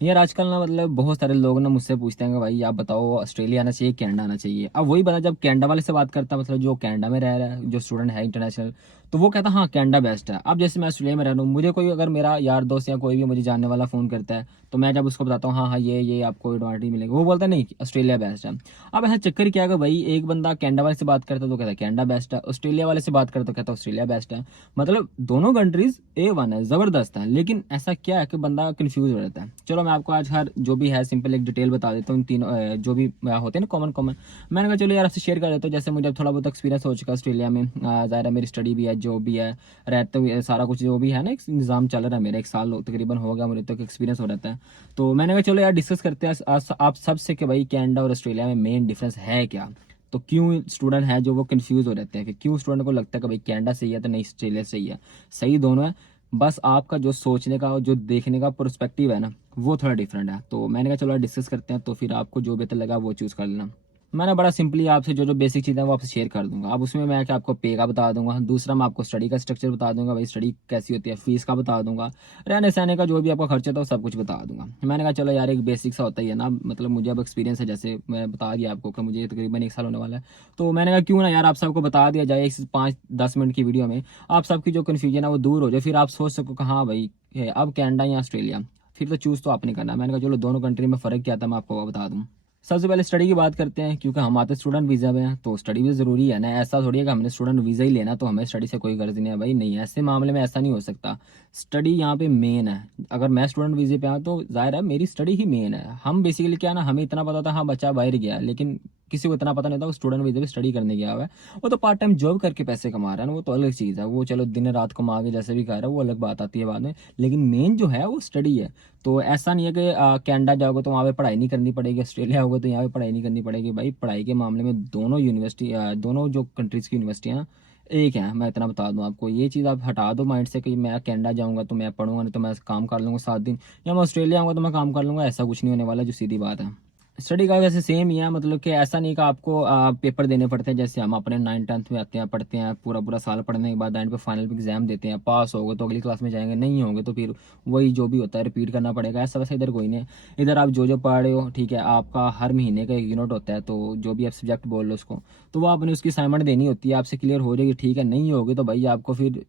यार आजकल ना मतलब बहुत सारे लोग ना मुझसे पूछते हैं कि भाई आप बताओ ऑस्ट्रेलिया आना चाहिए कनाडा आना चाहिए। अब वही बता, जब कनाडा वाले से बात करता है, मतलब जो कनाडा में रह रहा है, जो स्टूडेंट है इंटरनेशनल, तो वो कहता है हाँ कनाडा बेस्ट है। अब जैसे मैं ऑस्ट्रेलिया में रह रहा हूँ, मुझे कोई अगर मेरा यार दोस्त या कोई भी मुझे जानने वाला फ़ोन करता है, तो मैं जब उसको बताता हूँ हाँ हाँ ये आपको एडवांटेज मिलेगा, वो बोलता है नहीं ऑस्ट्रेलिया बेस्ट है। अब ऐसा चक्कर क्या है कि भाई एक बंदा कनाडा वाले से बात करता है तो कहता है कनाडा बेस्ट है, ऑस्ट्रेलिया वाले से बात करता तो कहता है ऑस्ट्रेलिया बेस्ट है। मतलब दोनों कंट्रीज A1 है, जबरदस्त है, लेकिन ऐसा क्या है कि बंदा कंफ्यूज हो जाता है। चलो मैं आपको आज हर जो भी है सिंपल एक डिटेल बता देता हूँ इन तीनों जो भी होते हैं ना कॉमन कॉमन। मैंने कहा चलो यार आपसे शेयर कर देता हूँ, जैसे मुझे अब थोड़ा बहुत एक्सपीरियंस हो चुका है ऑस्ट्रेलिया में। ज़ाहिर है मेरी स्टडी भी है, जो भी है, रहते हुए सारा कुछ जो भी है ना, एक निज़ाम चल रहा है मेरा, 1 साल तकरीबन हो गया मुझे तक एक्सपीरियंस हो रहता है। तो मैंने कहा चलो यार डिस्कस करते हैं आप सबसे कि भाई कनाडा और ऑस्ट्रेलिया में मेन डिफरेंस है क्या। तो क्यों स्टूडेंट है जो वो कंफ्यूज हो रहते हैं कि क्यों स्टूडेंट को लगता है कि भाई कनाडा सही है तो नहीं ऑस्ट्रेलिया सही है। सही दोनों है, बस आपका जो सोचने का और जो देखने का पर्सपेक्टिव है ना, वो थोड़ा डिफरेंट है। तो मैंने कहा चलो डिस्कस करते हैं, तो फिर आपको जो बेहतर लगा वो चूज़ कर लेना। मैंने बड़ा सिंपली आपसे जो जो बेसिक चीज़ें हैं वो आपसे शेयर कर दूंगा। अब उसमें मैं क्या आपको पे का बता दूंगा, दूसरा मैं आपको स्टडी का स्ट्रक्चर बता दूंगा, भाई स्टडी कैसी होती है, फीस का बता दूंगा, रहने सहने का जो भी आपका खर्चा था वो सब कुछ बता दूंगा। मैंने कहा चलो यार एक बेसिक सा होता ही है ना, मतलब मुझे अब एक्सपीरियंस है, जैसे मैं बता दिया आपको कि मुझे तकरीबन 1 साल होने वाला है। तो मैंने कहा क्यों ना यार आप सबको बता दिया जाए इस 5-10 मिनट की वीडियो में, आप सबकी जो कन्फ्यूजन है वो दूर हो जाए, फिर आप सोच सको कि हाँ भाई अब कनाडा या ऑस्ट्रेलिया, फिर तो चूज़ तो आपने करना। मैंने कहा चलो दोनों कंट्री में फ़र्क क्या था मैं आपको वो बता दूँ। सबसे पहले स्टडी की बात करते हैं, क्योंकि हम आते स्टूडेंट वीज़ा में हैं तो स्टडी भी ज़रूरी है ना। ऐसा थोड़ी है कि हमने स्टूडेंट वीज़ा ही लेना तो हमें स्टडी से कोई गर्ज नहीं है, भाई नहीं, ऐसे मामले में ऐसा नहीं हो सकता। स्टडी यहाँ पे मेन है। अगर मैं स्टूडेंट वीज़े पे आऊँ तो जाहिर है मेरी स्टडी ही मेन है। हम बेसिकली क्या ना, हमें इतना पता था हाँ बच्चा बाहर गया, लेकिन किसी को इतना पता नहीं था वो स्टूडेंट वीज़े पे स्टडी करने गया हुआ है। वो तो पार्ट टाइम जॉब करके पैसे कमा रहा है ना, वो तो अलग चीज़ है। वो चलो दिन रात कमा के जैसे भी कर रहा है वो अलग बात आती है बाद में, लेकिन मेन जो है वो स्टडी है। तो ऐसा नहीं है कि कनाडा जाओगे तो वहाँ पे पढ़ाई नहीं करनी पड़ेगी, ऑस्ट्रेलिया होगा तो यहाँ पे पढ़ाई नहीं करनी पड़ेगी। भाई पढ़ाई के मामले में दोनों यूनिवर्सिटी, दोनों जो कंट्रीज़ की यूनिवर्सिटियाँ एक है। मैं इतना बता दूं आपको, ये चीज़ आप हटा दो माइंड से कि मैं कनाडा जाऊंगा तो मैं पढ़ूंगा नहीं तो मैं काम कर लूंगा 7 दिन, या मैं ऑस्ट्रेलिया आऊंगा तो मैं काम कर लूंगा, ऐसा कुछ नहीं होने वाला, जो सीधी बात है। स्टडी का वैसे सेम ही है, मतलब कि ऐसा नहीं कि आपको पेपर देने पड़ते हैं जैसे हम अपने 9th 10th में आते हैं, पढ़ते हैं पूरा पूरा साल, पढ़ने के बाद एंड पे फाइनल पे एग्जाम देते हैं, पास होगे तो अगली क्लास में जाएंगे, नहीं होंगे तो फिर वही जो भी होता है रिपीट करना पड़ेगा। ऐसा वैसा इधर कोई नहीं है। इधर आप जो जो पढ़ रहे हो ठीक है, आपका हर महीने का एक यूनिट होता है, तो जो भी आप सब्जेक्ट बोल लो उसको, तो वो आपने उसकी असाइनमेंट देनी होती है, आपसे क्लियर हो जाएगी ठीक है, नहीं होगी तो भाई आपको फिर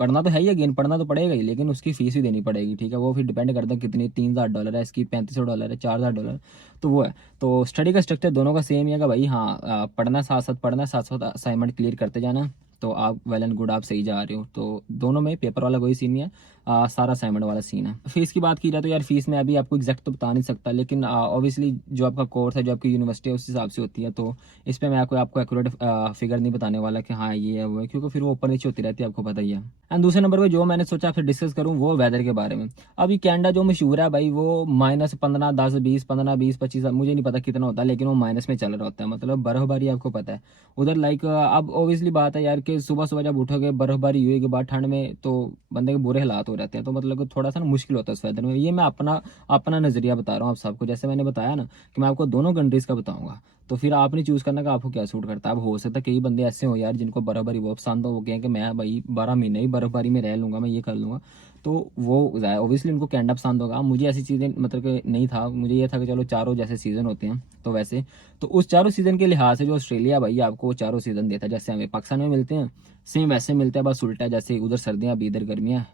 पढ़ना तो है ही, अगेन पढ़ना तो पड़ेगा ही, लेकिन उसकी फीस भी देनी पड़ेगी ठीक है। वो फिर डिपेंड करता है कितनी, $3,000 है इसकी, $3500 है, $4000, तो वो है। तो स्टडी का स्ट्रक्चर दोनों का सेम ही है कि भाई हाँ पढ़ना साथ साथ पढ़ना, साथ साथ असाइनमेंट क्लियर करते जाना, तो आप वेल एंड गुड, आप सही जा रहे हो। तो दोनों में पेपर वाला कोई सीन नहीं है, सारा असाइनमेंट वाला सीन है। फीस की बात की जाए तो यार फीस में अभी आपको एग्जैक्ट तो बता नहीं सकता, लेकिन ऑब्वियसली जो आपका कोर्स है, जो आपकी यूनिवर्सिटी है उस हिसाब से होती है, तो इस पर मैं आपको एक्यूरेट फिगर नहीं बताने वाला कि हाँ ये है वो है, क्योंकि फिर वो ऊपर नीचे होती रहती है, आपको पता ही है। एंड दूसरे नंबर पे जो मैंने सोचा आपसे डिस्कस करूं वो वेदर के बारे में। अभी कनाडा जो मशहूर है भाई, वो -15, 10, 20, 15, 20, 25, मुझे नहीं पता कितना होता है, लेकिन वो माइनस में चल रहा होता है, मतलब बर्फबारी आपको पता है उधर। लाइक अब ओबियसली बात है यार कि सुबह सुबह जब उठोगे बर्फबारी हुई के बाद ठंड में, तो बंदे के बुरे हालात हो रहते हैं, तो मतलब कि थोड़ा सा ना मुश्किल होता है उस वेदर में। ये मैं अपना अपना नज़रिया बता रहा हूँ आप सबको, जैसे मैंने बताया ना कि मैं आपको दोनों कंट्रीज़ का बताऊंगा, तो फिर आपने चूज़ करना कि आपको क्या सूट करता है। अब हो सकता है कई बंदे ऐसे हो यार जिनको बर्फबारी बहुत पसंद हो, वो कहें कि मैं भाई 12 महीने ही बर्फबारी में रह लूंगा, मैं ये कर लूंगा, तो वो ओबियसली उनको कनाडा पसंद होगा। मुझे ऐसी चीज़ें मतलब कि नहीं था, मुझे ये था कि चलो चारों जैसे सीज़न होते हैं तो वैसे, तो उस चारों सीज़न के लिहाज से जो ऑस्ट्रेलिया भाई आपको वो चारों सीज़न देता है, जैसे हमें पाकिस्तान में मिलते हैं सेम वैसे मिलता है, बस उल्टा है, जैसे उधर सर्दियाँ अभी इधर गर्मियाँ,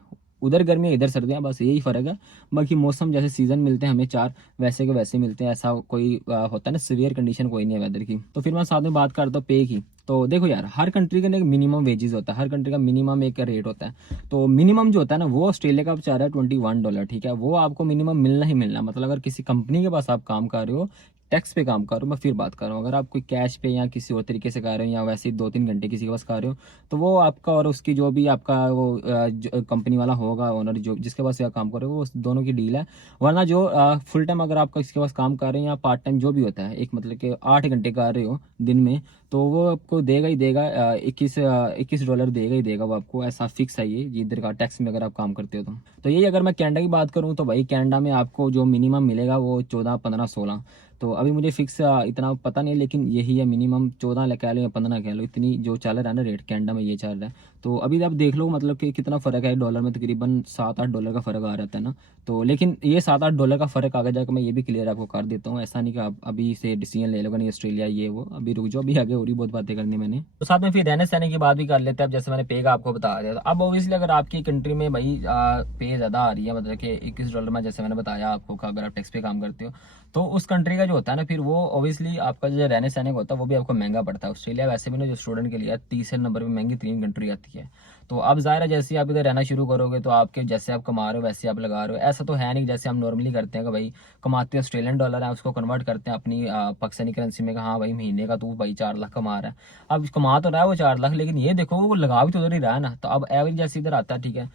उधर गर्मियाँ इधर सर्दियाँ, बस यही फ़र्क है। बाकी मौसम जैसे सीज़न मिलते हैं हमें 4, वैसे के वैसे मिलते हैं, ऐसा कोई होता है ना सीवियर कंडीशन कोई नहीं है वेदर की। तो फिर मैं साथ में बात करता हूँ पे की। तो देखो यार हर कंट्री का ना एक मिनिमम वेजेस होता है, हर कंट्री का मिनिमम एक रेट होता है। तो मिनिमम जो होता है ना वो ऑस्ट्रेलिया का चाह रहा है $21 ठीक है, वो आपको मिनिमम मिलना ही मिलना। मतलब अगर किसी कंपनी के पास आप काम कर रहे हो, टैक्स पे काम कर रहे हो, मैं फिर बात कर रहा हूँ, अगर आप कोई कैश पे या किसी और तरीके से कर रहे हो या वैसे ही 2-3 घंटे किसी के पास कर रहे हो, तो वो आपका और उसकी जो भी आपका वो कंपनी वाला होगा ओनर जो जिसके पास आप काम कर रहे हो, वो दोनों की डील है। वरना जो फुल टाइम अगर आपका इसके पास काम कर रहे हैं या पार्ट टाइम जो भी होता है, एक मतलब कि 8 घंटे कर रहे हो दिन में, तो वो आपको देगा ही देगा, 21 $21 देगा ही देगा वो आपको, ऐसा फिक्स है ये इधर का टैक्स में अगर आप काम करते हो तो यही। अगर मैं कनाडा की बात करूँ तो भाई कनाडा में आपको जो मिनिमम मिलेगा वो 14, 15, 16, तो अभी मुझे फिक्स इतना पता नहीं, लेकिन यही है मिनिमम 14 कह लो या 15 कह लो, इतनी जो चल रहा है ना रेट कनाडा में ये चल रहा है। तो अभी आप देख लो मतलब कि कितना फ़र्क है डॉलर में, तकरीबन 7-8 डॉलर का फ़र्क आ रहता है ना। तो लेकिन ये 7-8 डॉलर का फ़र्क आगे जाकर मैं ये भी क्लियर आपको कर देता हूँ, ऐसा नहीं कि आप अभी से डिसीजन ले लोगे नहीं ऑस्ट्रेलिया ये वो, अभी रुक जाओ, अभी आगे और भी बहुत बातें करनी मैंने। तो साथ में फिर रहने सहने की बात भी कर लेते हैं। अब जैसे मैंने पे का आपको बता दिया था, अब ऑब्वियसली अगर आपकी कंट्री में भाई पे ज़्यादा आ रही है, मतलब कि 21 डॉलर में, जैसे मैंने बताया आपको कि अगर आप टैक्स पे काम करते हो, तो उस कंट्री का जो होता है ना, फिर वो ऑब्वियसली आपका जो रहने सहने का होता है वो भी आपको महंगा पड़ता है। ऑस्ट्रेलिया वैसे भी ना जो स्टूडेंट के लिए तीसरे नंबर पर महंगी 3 कंट्री आती है। तो अब ज़ाहिर है जैसे आप इधर रहना शुरू करोगे तो आपके जैसे आप कमा रहे हो वैसे आप लगा रहे हो, ऐसा तो है नहीं जैसे हम नॉर्मली करते हैं कि भाई कमाते ऑस्ट्रेलियन डॉलर है उसको कन्वर्ट करते हैं अपनी पाकिस्तानी करेंसी में कि हाँ भाई महीने का तू भाई 4 लाख कमा रहा है। अब कमा तो रहा है वो 4 लाख, लेकिन ये देखो वो लगा भी तो उधर ही रहा है ना। तो अब एवरेज जैसे इधर आता है, ठीक है,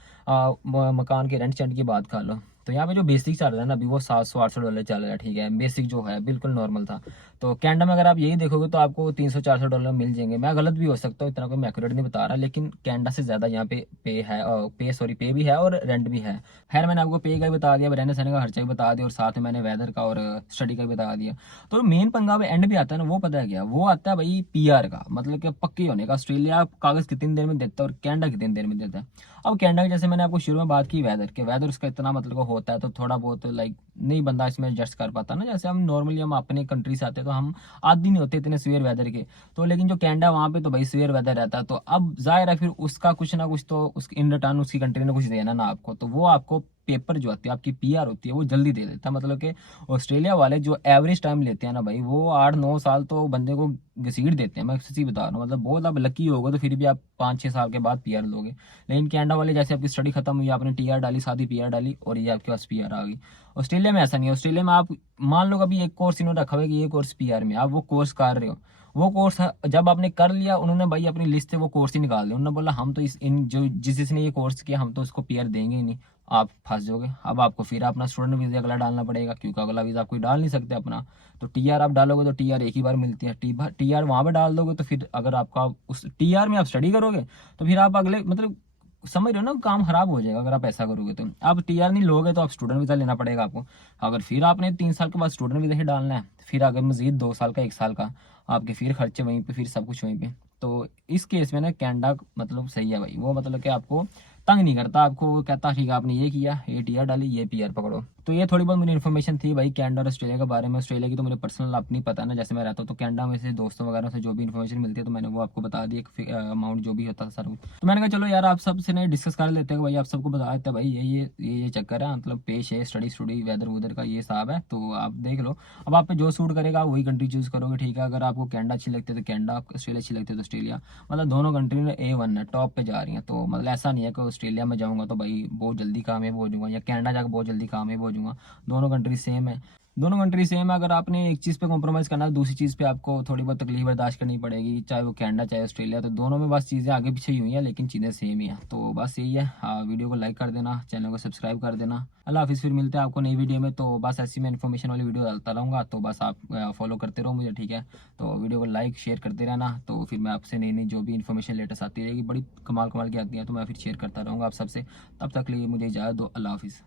मकान के रेंट की बात कर लो, तो यहाँ पे जो बेसिक चल रहा है ना अभी वो 700-800 डॉलर चल रहा है, ठीक है, बेसिक जो है बिल्कुल नॉर्मल था। तो कनाडा में अगर आप यही देखोगे तो आपको 300-400 डॉलर मिल जाएंगे। मैं गलत भी हो सकता हूँ, इतना कोई मैं एक्यूरेट नहीं बता रहा, लेकिन कनाडा से ज़्यादा यहाँ पे पे भी है और रेंट भी है। खैर मैंने आपको पे का भी बता दिया, रहने सहने का खर्चा भी बता दिया, और साथ में मैंने वेदर का और स्टडी का भी बता दिया। तो मेन पंगा एंड भी आता है ना, वो पता है क्या, वो आता है भाई पीआर का, मतलब कि पक्के होने का। ऑस्ट्रेलिया कागज़ कितनी देर में देता है और कनाडा कितनी देर में देता है। अब कनाडा की जैसे मैंने आपको शुरू में बात की वेदर के, वेदर उसका इतना मतलब होता है तो थोड़ा बहुत लाइक नहीं बंदा इसमें एडजस्ट कर पाता ना। जैसे हम नॉर्मली हम अपने कंट्री से आते हैं तो हम आदी नहीं होते इतने सीवियर वेदर के। तो लेकिन जो कनाडा वहाँ पे तो भाई सीवियर वेदर रहता है। तो अब जाहिर है फिर उसका कुछ ना कुछ तो उस इन रिटर्न उसकी कंट्री ने कुछ देना ना आपको, तो वो आपको पेपर जो आती है आपकी पीआर होती है वो जल्दी दे देता है। मतलब कि ऑस्ट्रेलिया वाले जो एवरेज टाइम लेते हैं ना भाई, वो 8-9 साल तो बंदे को घसीट देते हैं, मैं सच्ची बता रहा हूँ। मतलब बहुत आप लकी होगे तो फिर भी आप 5-6 साल के बाद पीआर लोगे। लेकिन कनाडा वाले जैसे आपकी स्टडी खत्म हुई, आपने टीआर डाली, साथ ही पीआर डाली और ये आपके पास पीआर आ गई। ऑस्ट्रेलिया में ऐसा नहीं है। ऑस्ट्रेलिया में आप मान लो अभी एक कोर्स इन्होंने रखा हुआ है कि ये कोर्स पीआर में, आप वो कोर्स कर रहे हो, वो कोर्स जब आपने कर लिया उन्होंने भाई अपनी लिस्ट से वो कोर्स ही निकाल दिया। उन्होंने बोला हम तो इस इन जो जिसने ये कोर्स किया हम तो उसको पीआर देंगे ही नहीं, आप फंस जाओगे। अब आपको फिर अपना स्टूडेंट वीज़ा अगला डालना पड़ेगा, क्योंकि अगला वीज़ा आप कोई डाल नहीं सकते अपना। तो टीआर आप डालोगे तो टीआर एक ही बार मिलती है, टीआर वहाँ पे डाल दोगे तो फिर अगर आपका उस टीआर में आप स्टडी करोगे तो फिर आप अगले मतलब समझ रहे हो ना, काम खराब हो जाएगा अगर आप ऐसा करोगे। तो आप टीआर नहीं लोगे तो आप स्टूडेंट वीज़ा लेना पड़ेगा आपको। अगर फिर आपने 3 साल के बाद स्टूडेंट वीज़ा ही डालना है, फिर अगर मजीद 2 साल का 1 साल का आपके फिर खर्चे वहीं पे, फिर सब कुछ वहीं पे। तो इस केस में ना कनाडा मतलब सही है भाई, वो मतलब कि आपको तंग नहीं करता, आपको वो कहता ठीक है आपने ये किया, ये टीआर डाली, ये पीआर पकड़ो। तो ये थोड़ी बहुत मेरी इन्फॉर्मेशन थी भाई कनाडा और ऑस्ट्रेलिया के बारे में। ऑस्ट्रेलिया की तो मुझे पर्सनल अपनी पता है ना, जैसे मैं रहता हूँ तो कनाडा में से दोस्तों वगैरह से जो भी इन्फॉर्मेशन मिलती है तो मैंने वो आपको बता दी, एक अमाउंट जो भी होता था सारा कुछ। तो मैंने कहा चलो यार आप सबसे नहीं डिस्कस कर लेते हैं भाई, आप सबको बता देते हैं भाई ये चक्कर है, मतलब पेश है, स्टडी वेदर वूदर का ये हिसाब है, तो आप देख लो। अब आप पे जो सूट करेगा वही कंट्री चूज करोगे, ठीक है। अगर आपको कनाडा अच्छी लगती है तो कनाडा, ऑस्ट्रेलिया अच्छी लगती है तो ऑस्ट्रेलिया। मतलब दोनों कंट्री में A1 है, टॉप पे जा रही हैं। तो मतलब ऐसा नहीं है कि ऑस्ट्रेलिया में जाऊँगा तो भाई बहुत जल्दी कामयाब हो जाऊँगा या कनाडा जाकर बहुत जल्दी कामयाब हो जाऊँगा। दोनों कंट्री सेम है, दोनों कंट्री सेम है। अगर आपने एक चीज़ पे कॉम्प्रोमाइज़ करना है तो दूसरी चीज़ पे आपको थोड़ी बहुत तकलीफ बर्दाश्त करनी पड़ेगी, चाहे वो कनाडा चाहे ऑस्ट्रेलिया। तो दोनों में बस चीज़ें आगे पीछे ही हुई हैं लेकिन चीज़ें सेम ही हैं। तो बस यही है। वीडियो को लाइक कर देना, चैनल को सब्सक्राइब कर देना। अल्लाह हाफिज़, फिर मिलते हैं आपको नई वीडियो में। तो बस ऐसी मैं इन्फॉर्मेशन वाली वीडियो डालता रहूँगा, तो बस आप फॉलो करते रहो मुझे, ठीक है। तो वीडियो को लाइक शेयर करते रहना, तो फिर मैं आपसे नई नई जो भी इन्फॉर्मेशन लेटेस्ट आती रहेगी, बड़ी कमाल की आती है, तो मैं फिर शेयर करता रहूँगा आप सबसे। तब तक के लिए मुझे इजाज़त दो, अल्लाह हाफिज़।